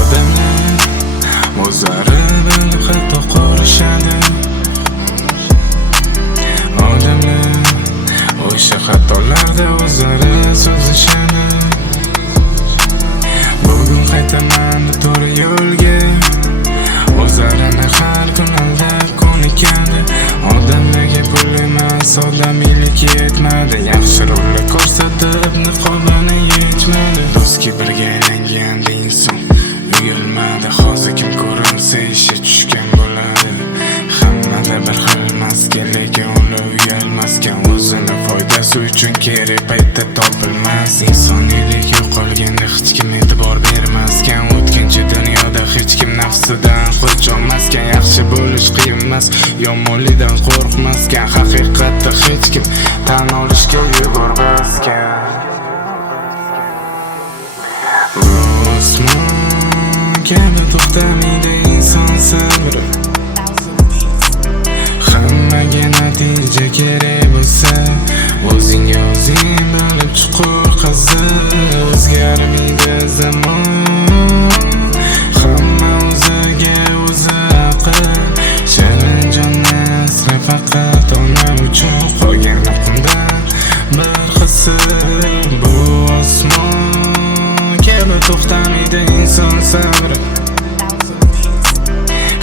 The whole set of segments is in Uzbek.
Odamlar o'zlari bilib xato qilishadi. Odamlar o'sha xatolarda o'zlari so'zlashadi. Bugun qaytaman to'g'ri yo'lga, o'zlarini har kun aldab ko'nikadi. Odamlarga pul emas, odamiylik yetmadi. Yaxshi rollar ko'rsatib niqobini yechmadi. Do'stga birga aylanganda inson uyalmadi. Hozir kim ko'rinsa ishi tushgan bo'ladi. Hammada bir xil maska, lekin ular uyalmaskan. O'zini foydasi uchun kerak paytda topilmas. Insoniylik yo'qolganda hech kim e'tibor bermaskan. O'tkinchi dunyoda hech kim nafsidan qo'ch olmaskan. Yaxshi bo'lish qiyin emas, yomonlikdan qo'rqmaskan. Haqiqatda hech kim tan olishga yugurmaskan. Osmon kabi to'xtamaydi inson sabri. Hammaga natija kerak bo'lsa, o'zingga o'zing bilib chuqur qazib. O'zgarmaydi zamon, hamma o'ziga o'zi aql. Shirin jonni asra faqat ona uchun. Qolgan qumdan bir qisib. Bu osmon kabi to'xtamaydi inson sabri.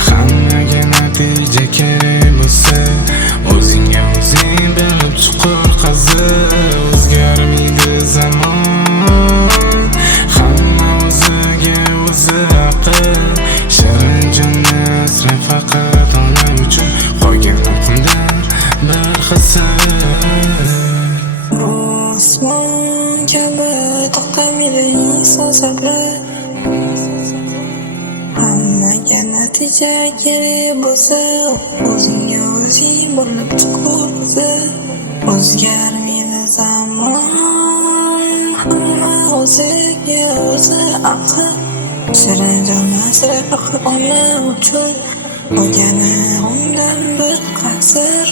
Hammaga natija kerak bo'lsa, o'zingga o'zing bilib chuqur qazib. O'zgarmaydi zamon, hamma o'ziga o'zi aql. Shirin jonni asra faqat ona uchun. Qolgan qumdan bir qisib. Osmon kabi to'xtamaydi inson sabri. Hammaga natija kerak bo'lsa, o'zingga o'zing bo'lib chuqur qazib. O'zgarmaydi zamon, hamma o'ziga o'zi aql. Shirin jonni asra faqat ona uchun. Qolgani undan bir qasr.